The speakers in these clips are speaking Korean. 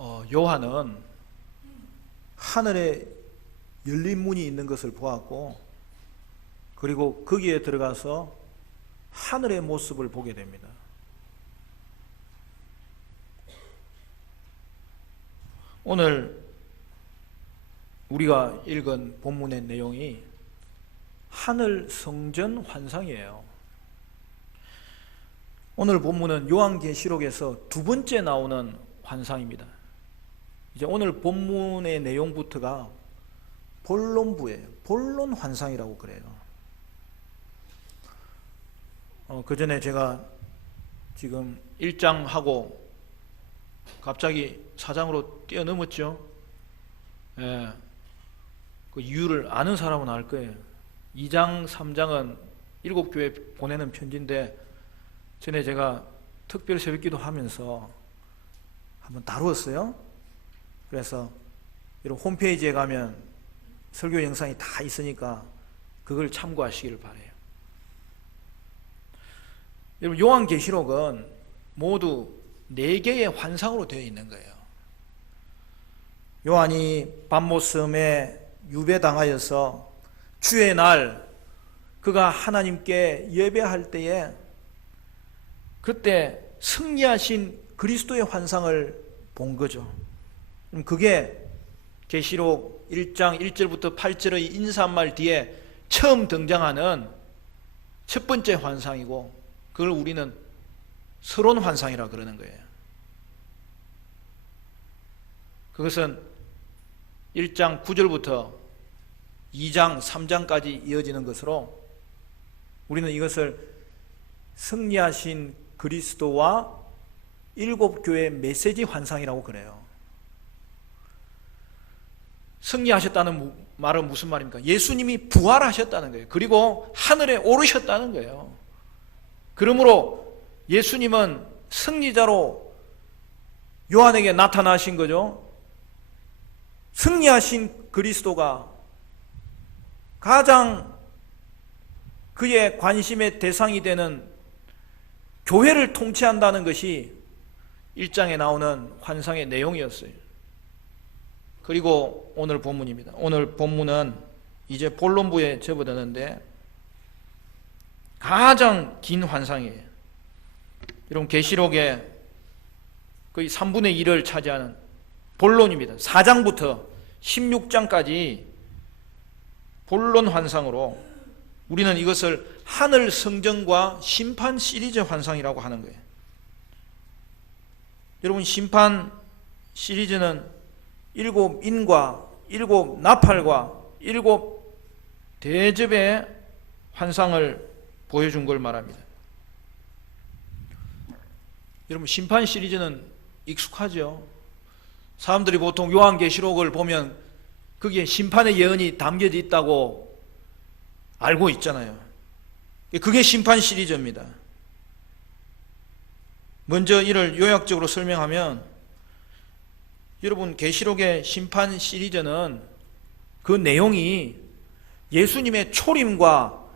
요한은 하늘에 열린 문이 있는 것을 보았고, 그리고 거기에 들어가서 하늘의 모습을 보게 됩니다. 오늘 우리가 읽은 본문의 내용이 하늘 성전 환상이에요. 오늘 본문은 요한계시록에서 두 번째 나오는 환상입니다. 이제 오늘 본문의 내용부터가 본론부예요. 본론 환상이라고 그래요. 그 전에 제가 지금 1장 하고 갑자기 4장으로 뛰어넘었죠. 예, 그 이유를 아는 사람은 알 거예요. 2장, 3장은 7교회 보내는 편지인데, 전에 제가 특별 새벽기도 하면서 한번 다루었어요. 그래서 여러분 홈페이지에 가면 설교 영상이 다 있으니까 그걸 참고하시기를 바라요. 여러분 요한계시록은 모두 4개의 환상으로 되어 있는 거예요. 요한이 밤모섬에 유배당하여서 주의 날 그가 하나님께 예배할 때에 그때 승리하신 그리스도의 환상을 본 거죠. 그게 계시록 1장 1절부터 8절의 인사말 뒤에 처음 등장하는 첫 번째 환상이고, 그걸 우리는 서론 환상이라고 그러는 거예요. 그것은 1장 9절부터 2장 3장까지 이어지는 것으로 우리는 이것을 승리하신 그리스도와 7교회 메시지 환상이라고 그래요. 승리하셨다는 말은 무슨 말입니까? 예수님이 부활하셨다는 거예요. 그리고 하늘에 오르셨다는 거예요. 그러므로 예수님은 승리자로 요한에게 나타나신 거죠. 승리하신 그리스도가 가장 그의 관심의 대상이 되는 교회를 통치한다는 것이 1장에 나오는 환상의 내용이었어요. 그리고 오늘 본문입니다. 오늘 본문은 이제 본론부에 접어드는데 가장 긴 환상이에요. 여러분 계시록의 거의 3분의 1을 차지하는 본론입니다. 4장부터 16장까지 본론 환상으로 우리는 이것을 하늘 성전과 심판 시리즈 환상이라고 하는 거예요. 여러분 심판 시리즈는 7 인과 7 나팔과 7 대접의 환상을 보여준 걸 말합니다. 여러분 심판 시리즈는 익숙하죠. 사람들이 보통 요한계시록을 보면 거기에 심판의 예언이 담겨져 있다고 알고 있잖아요. 그게 심판 시리즈입니다. 먼저 이를 요약적으로 설명하면, 여러분 계시록의 심판 시리즈는 그 내용이 예수님의 초림과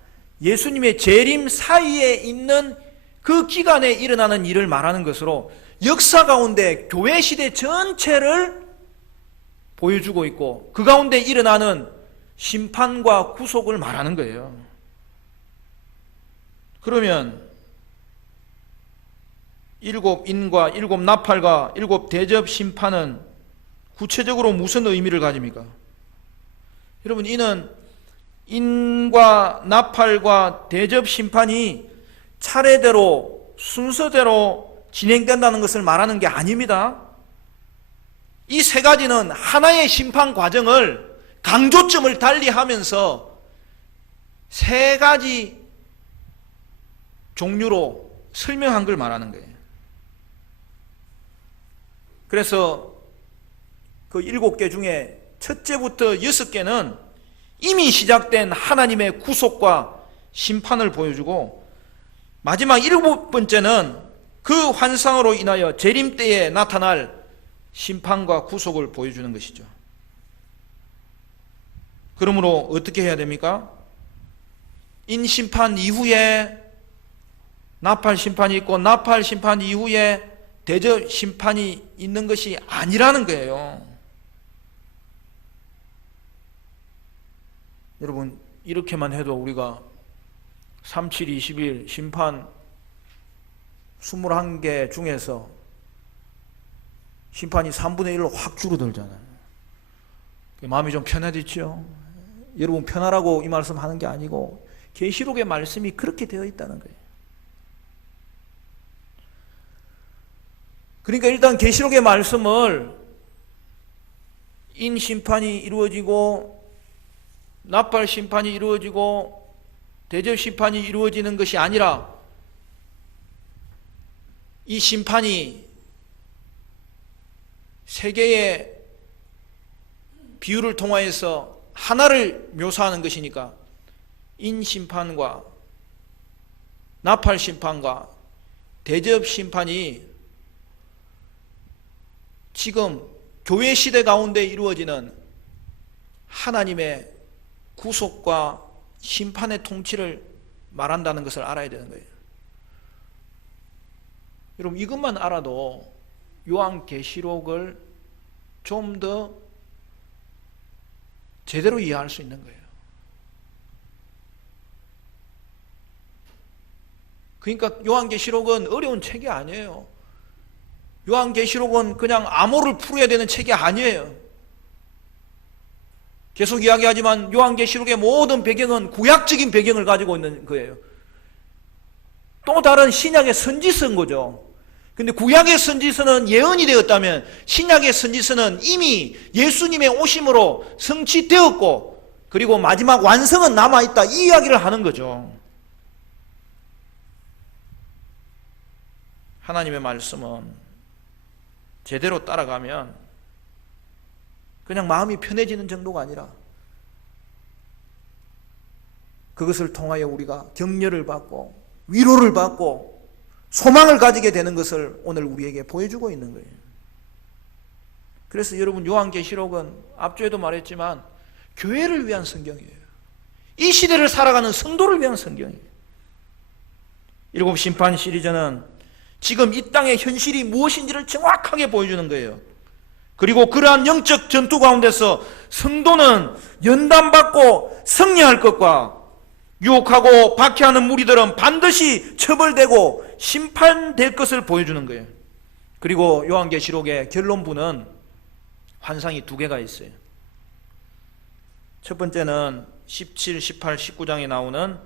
예수님의 재림 사이에 있는 그 기간에 일어나는 일을 말하는 것으로 역사 가운데 교회 시대 전체를 보여주고 있고, 그 가운데 일어나는 심판과 구속을 말하는 거예요. 그러면 7 인과 7 나팔과 7 대접 심판은 구체적으로 무슨 의미를 가집니까? 여러분 이는 인과 나팔과 대접 심판이 차례대로 순서대로 진행된다는 것을 말하는 게 아닙니다. 이 세 가지는 하나의 심판 과정을 강조점을 달리하면서 세 가지 종류로 설명한 걸 말하는 거예요. 그래서 그 7개 중에 첫째부터 6개는 이미 시작된 하나님의 구속과 심판을 보여주고, 마지막 7번째는 그 환상으로 인하여 재림 때에 나타날 심판과 구속을 보여주는 것이죠. 그러므로 어떻게 해야 됩니까? 인심판 이후에 나팔 심판이 있고, 나팔 심판 이후에 대접 심판이 있는 것이 아니라는 거예요. 여러분, 이렇게만 해도 우리가 3721 심판 21개 중에서 심판이 3분의 1로 확 줄어들잖아요. 마음이 좀 편해졌죠? 여러분, 편하라고 이 말씀 하는 게 아니고 계시록의 말씀이 그렇게 되어 있다는 거예요. 그러니까 일단 계시록의 말씀을 인심판이 이루어지고 납발 심판이 이루어지고 대접 심판이 이루어지는 것이 아니라 이 심판이 세 개의 비유를 통하여서 하나를 묘사하는 것이니까 인심판과 납발 심판과 대접 심판이 지금 교회 시대 가운데 이루어지는 하나님의 구속과 심판의 통치를 말한다는 것을 알아야 되는 거예요. 여러분, 이것만 알아도 요한계시록을 좀 더 제대로 이해할 수 있는 거예요. 그러니까 요한계시록은 어려운 책이 아니에요. 요한계시록은 그냥 암호를 풀어야 되는 책이 아니에요. 계속 이야기하지만 요한계시록의 모든 배경은 구약적인 배경을 가지고 있는 거예요. 또 다른 신약의 선지서인 거죠. 근데 구약의 선지서는 예언이 되었다면 신약의 선지서는 이미 예수님의 오심으로 성취되었고 그리고 마지막 완성은 남아있다, 이 이야기를 하는 거죠. 하나님의 말씀은 제대로 따라가면 그냥 마음이 편해지는 정도가 아니라 그것을 통하여 우리가 격려를 받고 위로를 받고 소망을 가지게 되는 것을 오늘 우리에게 보여주고 있는 거예요. 그래서 여러분, 요한계시록은 앞주에도 말했지만 교회를 위한 성경이에요. 이 시대를 살아가는 성도를 위한 성경이에요. 일곱 심판 시리즈는 지금 이 땅의 현실이 무엇인지를 정확하게 보여주는 거예요. 그리고 그러한 영적 전투 가운데서 성도는 연단받고 승리할 것과 유혹하고 박해하는 무리들은 반드시 처벌되고 심판될 것을 보여주는 거예요. 그리고 요한계시록의 결론부는 환상이 두 개가 있어요. 첫 번째는 17, 18, 19장에 나오는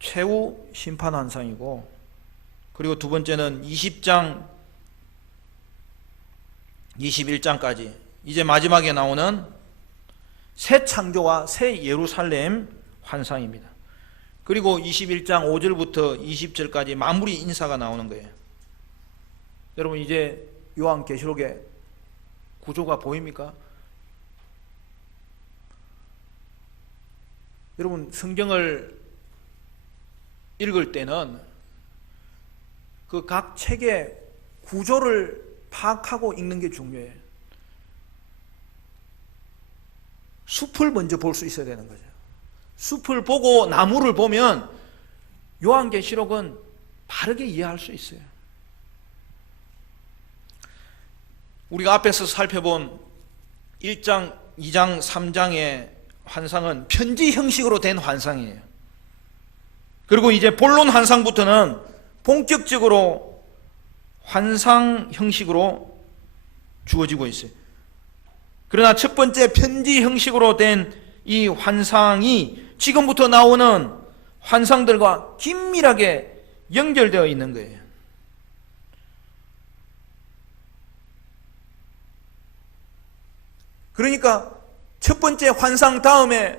최후 심판 환상이고, 그리고 두 번째는 20장, 21장까지 이제 마지막에 나오는 새 창조와 새 예루살렘 환상입니다. 그리고 21장 5절부터 20절까지 마무리 인사가 나오는 거예요. 여러분, 이제 요한계시록의 구조가 보입니까? 여러분, 성경을 읽을 때는 그 각 책의 구조를 파악하고 읽는 게 중요해요. 숲을 먼저 볼 수 있어야 되는 거죠. 숲을 보고 나무를 보면 요한계시록은 바르게 이해할 수 있어요. 우리가 앞에서 살펴본 1장, 2장, 3장의 환상은 편지 형식으로 된 환상이에요. 그리고 이제 본론 환상부터는 본격적으로 환상 형식으로 주어지고 있어요. 그러나 첫 번째 편지 형식으로 된 이 환상이 지금부터 나오는 환상들과 긴밀하게 연결되어 있는 거예요. 그러니까 첫 번째 환상 다음에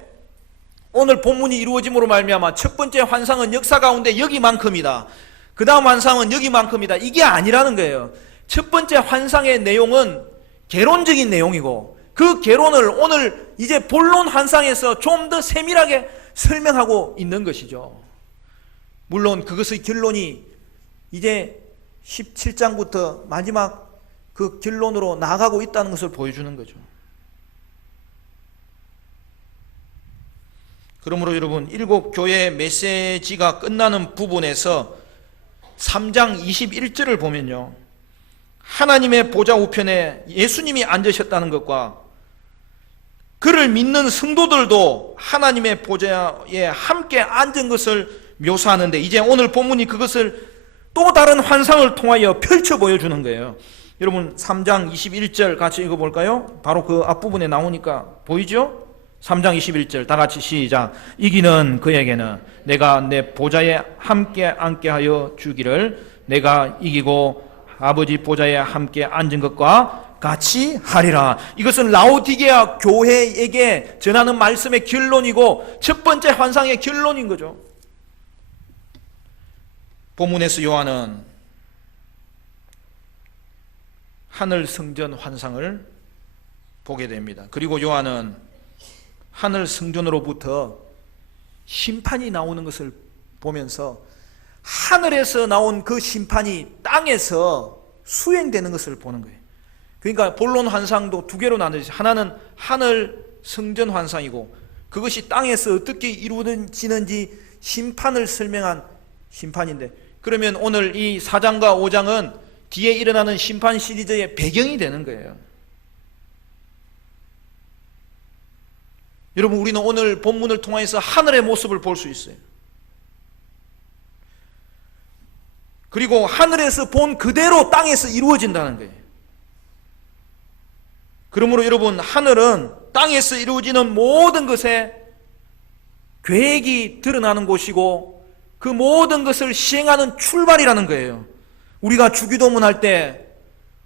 오늘 본문이 이루어짐으로 말미암아 첫 번째 환상은 역사 가운데 여기만큼이다, 그 다음 환상은 여기만큼이다, 이게 아니라는 거예요. 첫 번째 환상의 내용은 개론적인 내용이고 그 개론을 오늘 이제 본론 환상에서 좀 더 세밀하게 설명하고 있는 것이죠. 물론 그것의 결론이 이제 17장부터 마지막 그 결론으로 나아가고 있다는 것을 보여주는 거죠. 그러므로 여러분, 일곱 교회의 메시지가 끝나는 부분에서 3장 21절을 보면요, 하나님의 보좌 우편에 예수님이 앉으셨다는 것과 그를 믿는 성도들도 하나님의 보좌에 함께 앉은 것을 묘사하는데, 이제 오늘 본문이 그것을 또 다른 환상을 통하여 펼쳐 보여주는 거예요. 여러분 3장 21절 같이 읽어볼까요? 바로 그 앞부분에 나오니까 보이죠? 3장 21절 다 같이 시작. 이기는 그에게는 내가 내 보좌에 함께 앉게 하여 주기를, 내가 이기고 아버지 보좌에 함께 앉은 것과 같이 하리라. 이것은 라오디게아 교회에게 전하는 말씀의 결론이고 첫 번째 환상의 결론인 거죠. 본문에서 요한은 하늘 성전 환상을 보게 됩니다. 그리고 요한은 하늘 성전으로부터 심판이 나오는 것을 보면서 하늘에서 나온 그 심판이 땅에서 수행되는 것을 보는 거예요. 그러니까 본론 환상도 두 개로 나눠지죠. 하나는 하늘 성전 환상이고 그것이 땅에서 어떻게 이루어지는지 심판을 설명한 심판인데, 그러면 오늘 이 4장과 5장은 뒤에 일어나는 심판 시리즈의 배경이 되는 거예요. 여러분, 우리는 오늘 본문을 통해서 하늘의 모습을 볼 수 있어요. 그리고 하늘에서 본 그대로 땅에서 이루어진다는 거예요. 그러므로 여러분, 하늘은 땅에서 이루어지는 모든 것에 계획이 드러나는 곳이고 그 모든 것을 시행하는 출발이라는 거예요. 우리가 주기도문 할 때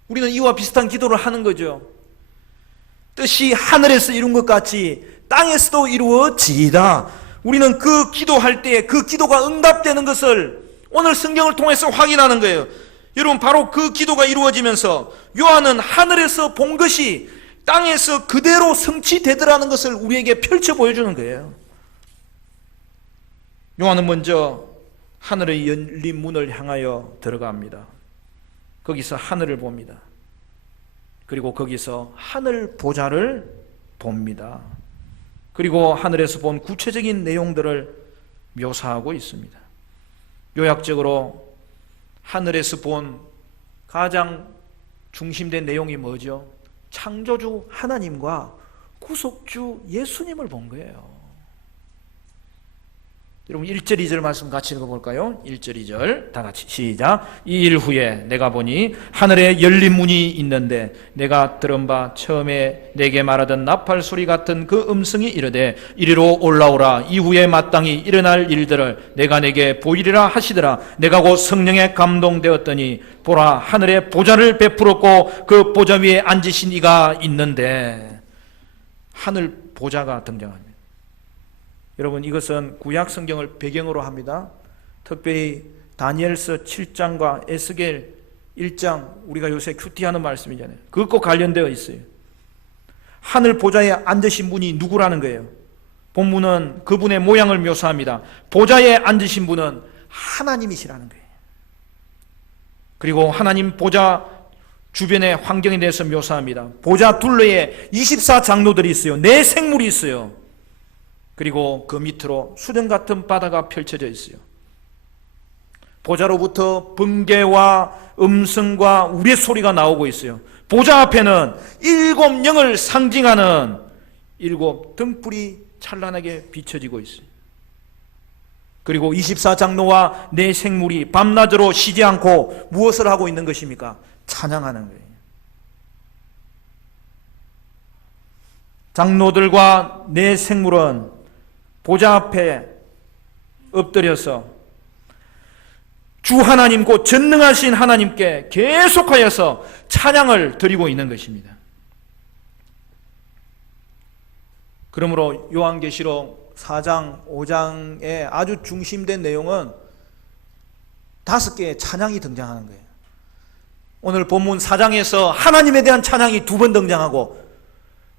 우리는 이와 비슷한 기도를 하는 거죠. 뜻이 하늘에서 이룬 것 같이 땅에서도 이루어지이다. 우리는 그 기도할 때 그 기도가 응답되는 것을 오늘 성경을 통해서 확인하는 거예요. 여러분, 바로 그 기도가 이루어지면서 요한은 하늘에서 본 것이 땅에서 그대로 성취되더라는 것을 우리에게 펼쳐 보여주는 거예요. 요한은 먼저 하늘의 열린 문을 향하여 들어갑니다. 거기서 하늘을 봅니다. 그리고 거기서 하늘 보좌를 봅니다. 그리고 하늘에서 본 구체적인 내용들을 묘사하고 있습니다. 요약적으로 하늘에서 본 가장 중심된 내용이 뭐죠? 창조주 하나님과 구속주 예수님을 본 거예요. 여러분 1절 2절 말씀 같이 읽어볼까요? 1절 2절 다 같이 시작. 이 일 후에 내가 보니 하늘에 열린 문이 있는데 내가 들은 바 처음에 내게 말하던 나팔 소리 같은 그 음성이 이르되 이리로 올라오라. 이후에 마땅히 일어날 일들을 내가 내게 보이리라 하시더라. 내가 곧 성령에 감동되었더니 보라, 하늘에 보좌를 베풀었고 그 보좌 위에 앉으신 이가 있는데, 하늘 보좌가 등장합니다. 여러분, 이것은 구약 성경을 배경으로 합니다. 특별히 다니엘서 7장과 에스겔 1장, 우리가 요새 큐티하는 말씀이잖아요. 그것과 관련되어 있어요. 하늘 보좌에 앉으신 분이 누구라는 거예요? 본문은 그분의 모양을 묘사합니다. 보좌에 앉으신 분은 하나님이시라는 거예요. 그리고 하나님 보좌 주변의 환경에 대해서 묘사합니다. 보좌 둘레에 24장로들이 있어요. 4생물이 있어요. 그리고 그 밑으로 수정 같은 바다가 펼쳐져 있어요. 보좌로부터 번개와 음성과 우레소리가 나오고 있어요. 보좌 앞에는 7 영을 상징하는 7 등불이 찬란하게 비춰지고 있어요. 그리고 24장로와 4생물이 밤낮으로 쉬지 않고 무엇을 하고 있는 것입니까? 찬양하는 거예요. 장로들과 4생물은 보좌 앞에 엎드려서 주 하나님 곧 전능하신 하나님께 계속하여서 찬양을 드리고 있는 것입니다. 그러므로 요한계시록 4장, 5장의 아주 중심된 내용은 5개의 찬양이 등장하는 거예요. 오늘 본문 4장에서 하나님에 대한 찬양이 2번 등장하고,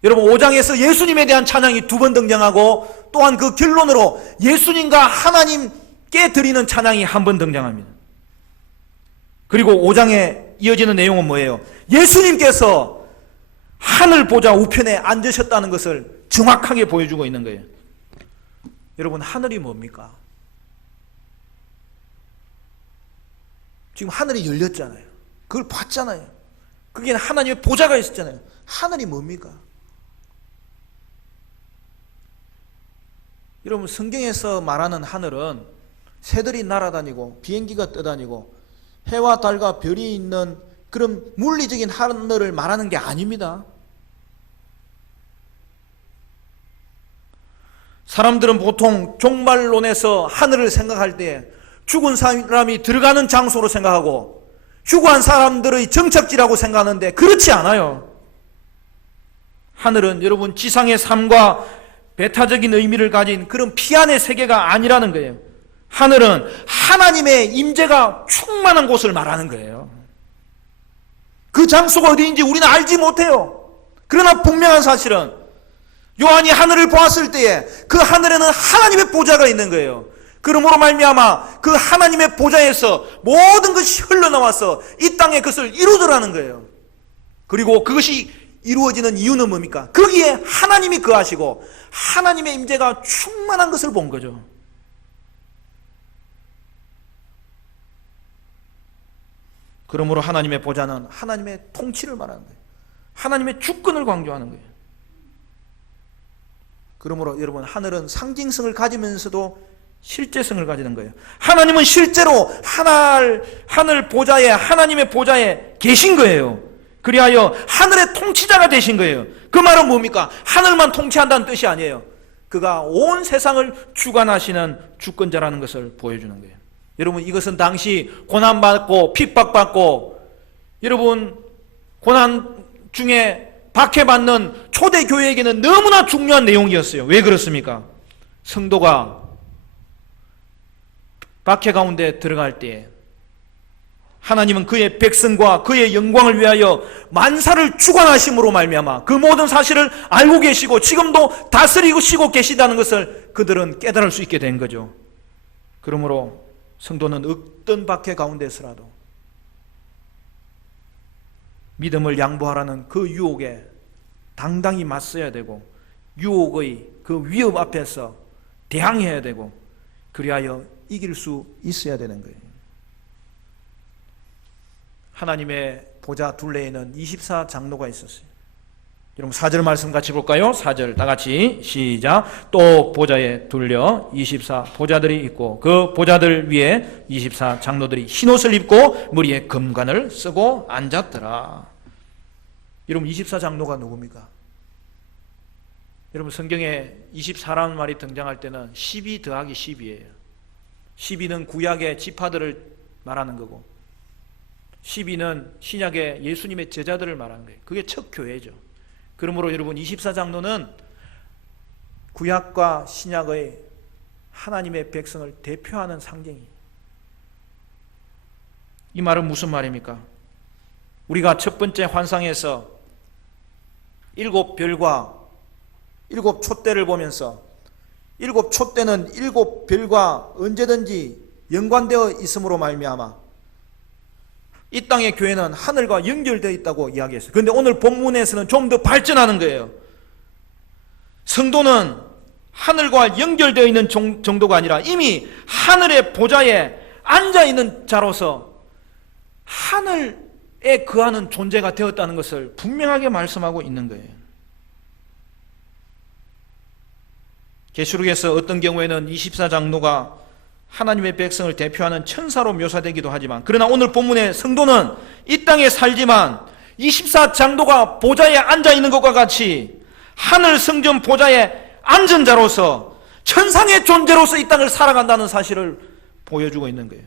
여러분 5장에서 예수님에 대한 찬양이 2번 등장하고, 또한 그 결론으로 예수님과 하나님께 드리는 찬양이 1번 등장합니다. 그리고 5장에 이어지는 내용은 뭐예요? 예수님께서 하늘 보좌 우편에 앉으셨다는 것을 정확하게 보여주고 있는 거예요. 여러분, 하늘이 뭡니까? 지금 하늘이 열렸잖아요. 그걸 봤잖아요. 거기에는 하나님의 보좌가 있었잖아요. 하늘이 뭡니까? 여러분, 성경에서 말하는 하늘은 새들이 날아다니고 비행기가 떠다니고 해와 달과 별이 있는 그런 물리적인 하늘을 말하는 게 아닙니다. 사람들은 보통 종말론에서 하늘을 생각할 때 죽은 사람이 들어가는 장소로 생각하고 휴거한 사람들의 정착지라고 생각하는데 그렇지 않아요. 하늘은 여러분 지상의 삶과 배타적인 의미를 가진 그런 피안의 세계가 아니라는 거예요. 하늘은 하나님의 임재가 충만한 곳을 말하는 거예요. 그 장소가 어디인지 우리는 알지 못해요. 그러나 분명한 사실은 요한이 하늘을 보았을 때에 그 하늘에는 하나님의 보좌가 있는 거예요. 그러므로 말미암아 그 하나님의 보좌에서 모든 것이 흘러나와서 이 땅에 그것을 이루더라는 거예요. 그리고 그것이 이루어지는 이유는 뭡니까? 거기에 하나님이 거하시고 하나님의 임재가 충만한 것을 본 거죠. 그러므로 하나님의 보좌는 하나님의 통치를 말하는 거예요. 하나님의 주권을 강조하는 거예요. 그러므로 여러분, 하늘은 상징성을 가지면서도 실제성을 가지는 거예요. 하나님은 실제로 하늘 보좌에, 하나님의 보좌에 계신 거예요. 그리하여 하늘의 통치자가 되신 거예요. 그 말은 뭡니까? 하늘만 통치한다는 뜻이 아니에요. 그가 온 세상을 주관하시는 주권자라는 것을 보여주는 거예요. 여러분, 이것은 당시 고난받고 핍박받고 여러분 고난 중에 박해받는 초대교회에게는 너무나 중요한 내용이었어요. 왜 그렇습니까? 성도가 박해 가운데 들어갈 때 하나님은 그의 백성과 그의 영광을 위하여 만사를 주관하심으로 말미암아 그 모든 사실을 알고 계시고 지금도 다스리고 계시다는 것을 그들은 깨달을 수 있게 된 거죠. 그러므로 성도는 어떤 박해 가운데서라도 믿음을 양보하라는 그 유혹에 당당히 맞서야 되고 유혹의 그 위협 앞에서 대항해야 되고 그리하여 이길 수 있어야 되는 거예요. 하나님의 보좌 둘레에는 24장로가 있었어요. 여러분 4절 말씀 같이 볼까요? 4절 다 같이 시작. 또 보좌에 둘려 24 보좌들이 있고 그 보좌들 위에 24 장로들이 흰옷을 입고 머리에 금관을 쓰고 앉았더라. 여러분 24장로가 누굽니까? 여러분 성경에 24라는 말이 등장할 때는 12 더하기 10이에요. 12는 구약의 지파들을 말하는 거고 12는 신약의 예수님의 제자들을 말하는 거예요. 그게 첫 교회죠. 그러므로 여러분 24장로는 구약과 신약의 하나님의 백성을 대표하는 상징이에요. 이 말은 무슨 말입니까? 우리가 첫 번째 환상에서 7별과 7촛대를 보면서 7촛대는 7별과 언제든지 연관되어 있음으로 말미암아 이 땅의 교회는 하늘과 연결되어 있다고 이야기했어요. 그런데 오늘 본문에서는 좀 더 발전하는 거예요. 성도는 하늘과 연결되어 있는 정도가 아니라 이미 하늘의 보좌에 앉아있는 자로서 하늘에 거하는 존재가 되었다는 것을 분명하게 말씀하고 있는 거예요. 계시록에서 어떤 경우에는 24장로가 하나님의 백성을 대표하는 천사로 묘사되기도 하지만 그러나 오늘 본문의 성도는 이 땅에 살지만 24장로가 보좌에 앉아있는 것과 같이 하늘 성전 보좌에 앉은 자로서 천상의 존재로서 이 땅을 살아간다는 사실을 보여주고 있는 거예요.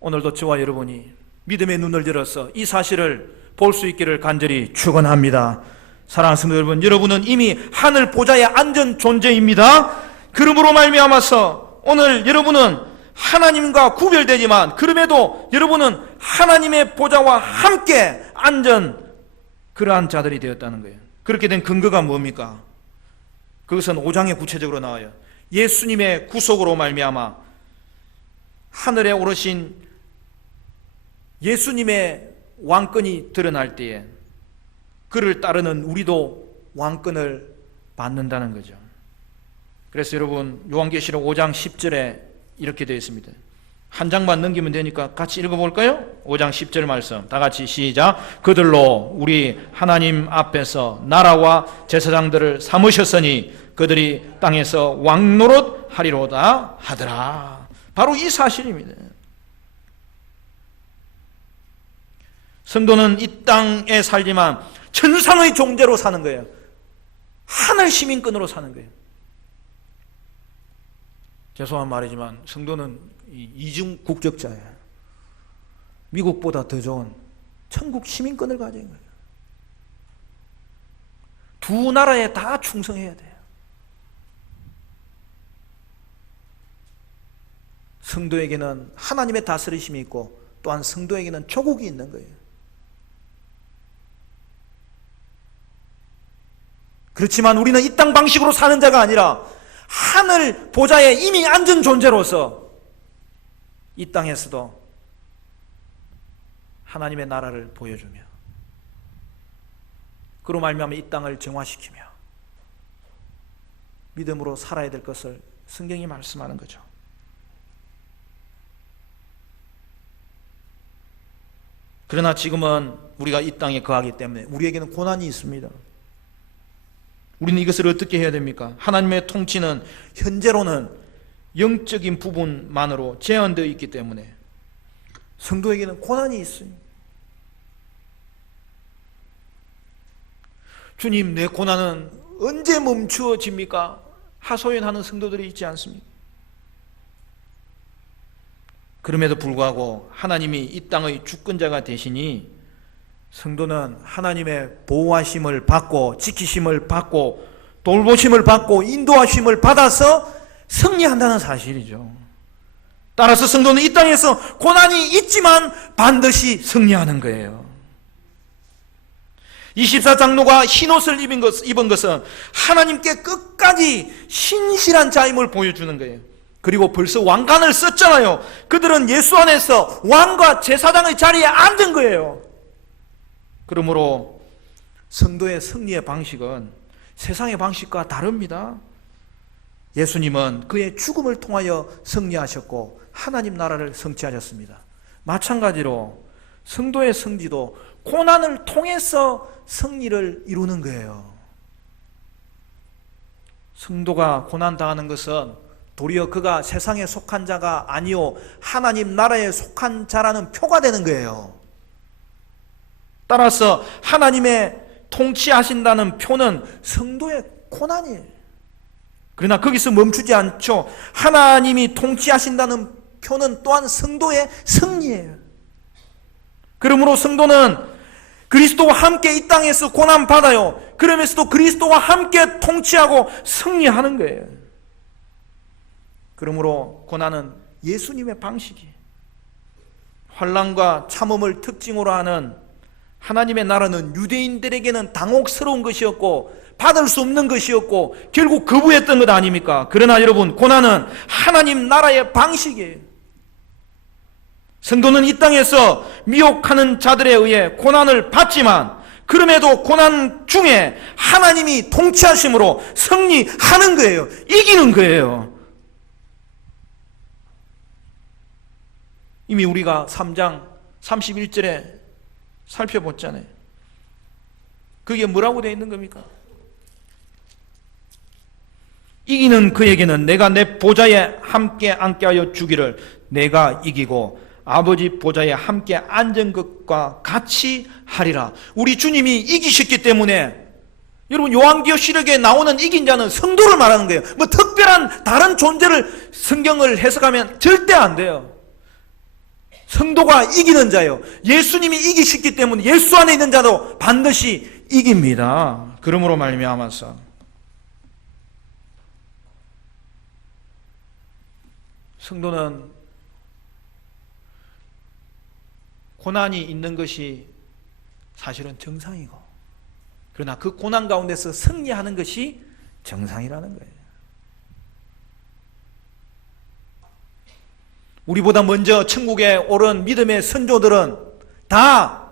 오늘도 저와 여러분이 믿음의 눈을 열어서 이 사실을 볼 수 있기를 간절히 축원합니다. 사랑하는 성도 여러분, 여러분은 이미 하늘 보좌에 앉은 존재입니다. 그러므로 말미암아서 오늘 여러분은 하나님과 구별되지만 그럼에도 여러분은 하나님의 보좌와 함께 앉은 그러한 자들이 되었다는 거예요. 그렇게 된 근거가 뭡니까? 그것은 5장에 구체적으로 나와요. 예수님의 구속으로 말미암아 하늘에 오르신 예수님의 왕권이 드러날 때에 그를 따르는 우리도 왕권을 받는다는 거죠. 그래서 여러분 요한계시록 5장 10절에 이렇게 되어 있습니다. 한 장만 넘기면 되니까 같이 읽어볼까요? 5장 10절 말씀 다 같이 시작. 그들로 우리 하나님 앞에서 나라와 제사장들을 삼으셨으니 그들이 땅에서 왕노릇 하리로다 하더라. 바로 이 사실입니다. 성도는 이 땅에 살지만 천상의 존재로 사는 거예요. 하늘 시민권으로 사는 거예요. 죄송한 말이지만 성도는 이중 국적자예요. 미국보다 더 좋은 천국 시민권을 가진 거예요. 두 나라에 다 충성해야 돼요. 성도에게는 하나님의 다스리심이 있고 또한 성도에게는 조국이 있는 거예요. 그렇지만 우리는 이 땅 방식으로 사는 자가 아니라 하늘 보좌에 이미 앉은 존재로서 이 땅에서도 하나님의 나라를 보여주며 그로 말미암아 이 땅을 정화시키며 믿음으로 살아야 될 것을 성경이 말씀하는 거죠. 그러나 지금은 우리가 이 땅에 거하기 때문에 우리에게는 고난이 있습니다. 우리는 이것을 어떻게 해야 됩니까? 하나님의 통치는 현재로는 영적인 부분만으로 제한되어 있기 때문에 성도에게는 고난이 있어요. 주님, 내 고난은 언제 멈추어집니까? 하소연하는 성도들이 있지 않습니까? 그럼에도 불구하고 하나님이 이 땅의 주권자가 되시니 성도는 하나님의 보호하심을 받고 지키심을 받고 돌보심을 받고 인도하심을 받아서 승리한다는 사실이죠. 따라서 성도는 이 땅에서 고난이 있지만 반드시 승리하는 거예요. 24장로가 흰옷을 입은 것은 하나님께 끝까지 신실한 자임을 보여주는 거예요. 그리고 벌써 왕관을 썼잖아요. 그들은 예수 안에서 왕과 제사장의 자리에 앉은 거예요. 그러므로 성도의 승리의 방식은 세상의 방식과 다릅니다. 예수님은 그의 죽음을 통하여 승리하셨고 하나님 나라를 성취하셨습니다. 마찬가지로 성도의 승리도 고난을 통해서 승리를 이루는 거예요. 성도가 고난당하는 것은 도리어 그가 세상에 속한 자가 아니요 하나님 나라에 속한 자라는 표가 되는 거예요. 따라서 하나님의 통치하신다는 표는 성도의 고난이에요. 그러나 거기서 멈추지 않죠. 하나님이 통치하신다는 표는 또한 성도의 승리예요. 그러므로 성도는 그리스도와 함께 이 땅에서 고난받아요. 그러면서도 그리스도와 함께 통치하고 승리하는 거예요. 그러므로 고난은 예수님의 방식이에요. 환난과 참음을 특징으로 하는 하나님의 나라는 유대인들에게는 당혹스러운 것이었고 받을 수 없는 것이었고 결국 거부했던 것 아닙니까? 그러나 여러분, 고난은 하나님 나라의 방식이에요. 성도는 이 땅에서 미혹하는 자들에 의해 고난을 받지만 그럼에도 고난 중에 하나님이 통치하심으로 승리하는 거예요. 이기는 거예요. 이미 우리가 3장 31절에 살펴봤잖아요. 그게 뭐라고 되어 있는 겁니까? 이기는 그에게는 내가 내 보좌에 함께 앉게 하여 주기를 내가 이기고 아버지 보좌에 함께 앉은 것과 같이 하리라. 우리 주님이 이기셨기 때문에 여러분, 요한계시록에 나오는 이긴 자는 성도를 말하는 거예요. 뭐 특별한 다른 존재를 성경을 해석하면 절대 안 돼요. 성도가 이기는 자예요. 예수님이 이기셨기 때문에 예수 안에 있는 자도 반드시 이깁니다. 그러므로 말미암아서 성도는 고난이 있는 것이 사실은 정상이고, 그러나 그 고난 가운데서 승리하는 것이 정상이라는 거예요. 우리보다 먼저 천국에 오른 믿음의 선조들은 다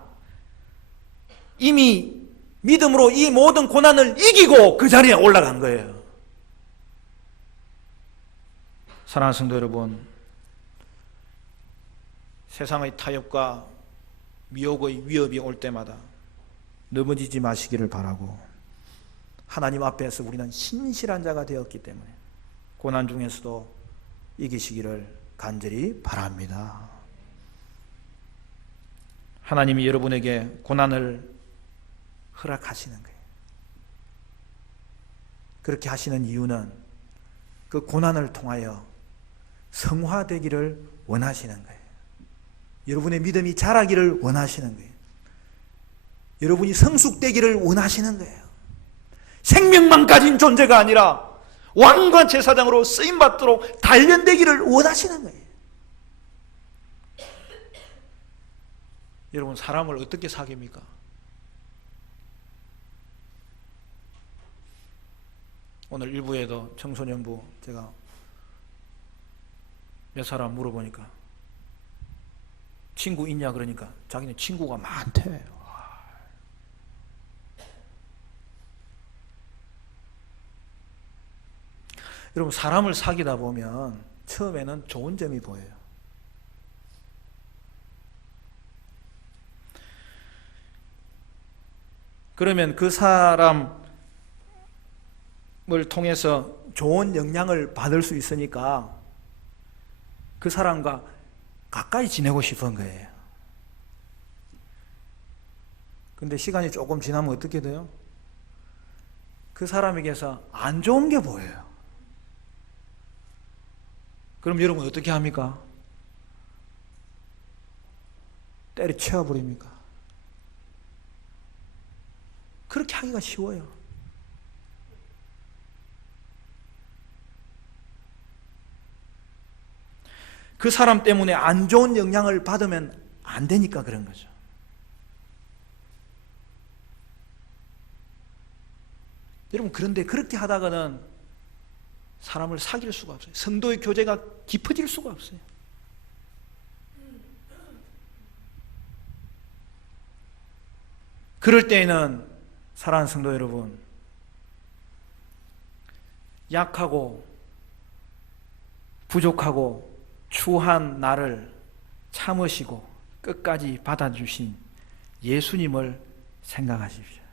이미 믿음으로 이 모든 고난을 이기고 그 자리에 올라간 거예요. 사랑하는 성도 여러분, 세상의 타협과 미혹의 위협이 올 때마다 넘어지지 마시기를 바라고, 하나님 앞에서 우리는 신실한 자가 되었기 때문에 고난 중에서도 이기시기를 간절히 바랍니다. 하나님이 여러분에게 고난을 허락하시는 거예요. 그렇게 하시는 이유는 그 고난을 통하여 성화되기를 원하시는 거예요. 여러분의 믿음이 자라기를 원하시는 거예요. 여러분이 성숙되기를 원하시는 거예요. 생명만 가진 존재가 아니라 왕과 제사장으로 쓰임받도록 단련되기를 원하시는 거예요. 여러분, 사람을 어떻게 사깁니까? 오늘 일부에도 청소년부 제가 몇 사람 물어보니까 친구 있냐 그러니까 자기는 친구가 많대. 여러분, 사람을 사귀다 보면 처음에는 좋은 점이 보여요. 그러면 그 사람을 통해서 좋은 영향을 받을 수 있으니까 그 사람과 가까이 지내고 싶은 거예요. 근데 시간이 조금 지나면 어떻게 돼요? 그 사람에게서 안 좋은 게 보여요. 그럼 여러분 어떻게 합니까? 때려치워버립니까? 그렇게 하기가 쉬워요. 그 사람 때문에 안 좋은 영향을 받으면 안 되니까 그런 거죠. 여러분, 그런데 그렇게 하다가는 사람을 사귈 수가 없어요. 성도의 교제가 깊어질 수가 없어요. 그럴 때에는 사랑하는 성도 여러분, 약하고 부족하고 추한 나를 참으시고 끝까지 받아주신 예수님을 생각하십시오.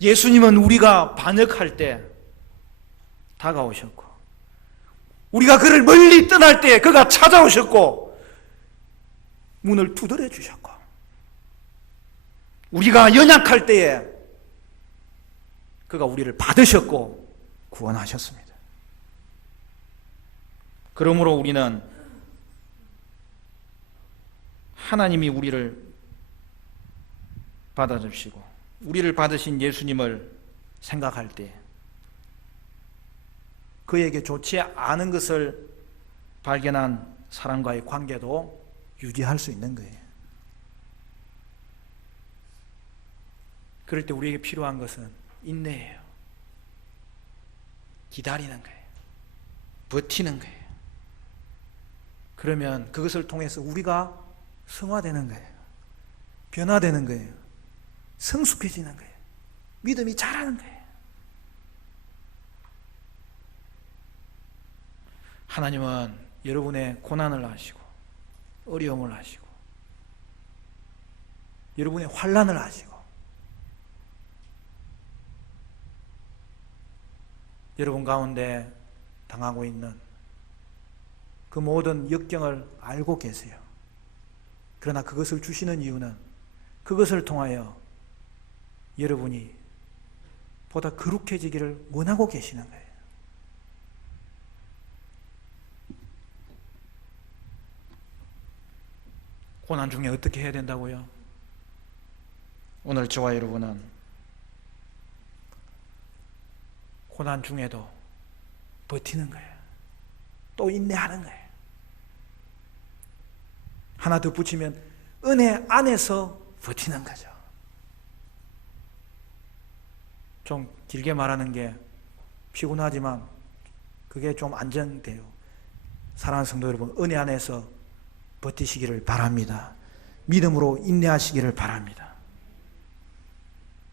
예수님은 우리가 반역할 때 다가오셨고, 우리가 그를 멀리 떠날 때 그가 찾아오셨고, 문을 두드려 주셨고, 우리가 연약할 때에 그가 우리를 받으셨고 구원하셨습니다. 그러므로 우리는 하나님이 우리를 받아주시고 우리를 받으신 예수님을 생각할 때 그에게 좋지 않은 것을 발견한 사람과의 관계도 유지할 수 있는 거예요. 그럴 때 우리에게 필요한 것은 인내예요. 기다리는 거예요. 버티는 거예요. 그러면 그것을 통해서 우리가 성화되는 거예요. 변화되는 거예요. 성숙해지는 거예요. 믿음이 자라는 거예요. 하나님은 여러분의 고난을 아시고 어려움을 아시고 여러분의 환난을 아시고 여러분 가운데 당하고 있는 그 모든 역경을 알고 계세요. 그러나 그것을 주시는 이유는 그것을 통하여 여러분이 보다 거룩해지기를 원하고 계시는 거예요. 고난 중에 어떻게 해야 된다고요? 오늘 저와 여러분은 고난 중에도 버티는 거예요. 또 인내하는 거예요. 하나 더 붙이면 은혜 안에서 버티는 거죠. 좀 길게 말하는 게 피곤하지만 그게 좀 안정돼요. 사랑하는 성도 여러분, 은혜 안에서 버티시기를 바랍니다. 믿음으로 인내하시기를 바랍니다.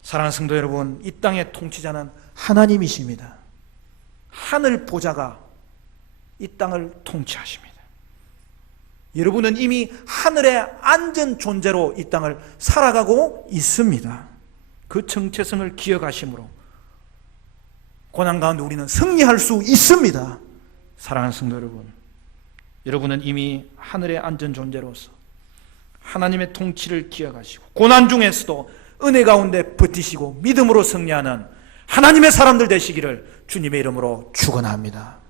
사랑하는 성도 여러분, 이 땅의 통치자는 하나님이십니다. 하늘 보좌가 이 땅을 통치하십니다. 여러분은 이미 하늘에 앉은 존재로 이 땅을 살아가고 있습니다. 그 정체성을 기억하심으로 고난 가운데 우리는 승리할 수 있습니다. 사랑하는 성도 여러분, 여러분은 이미 하늘에 앉은 존재로서 하나님의 통치를 기억하시고 고난 중에서도 은혜 가운데 버티시고 믿음으로 승리하는 하나님의 사람들 되시기를 주님의 이름으로 축원합니다.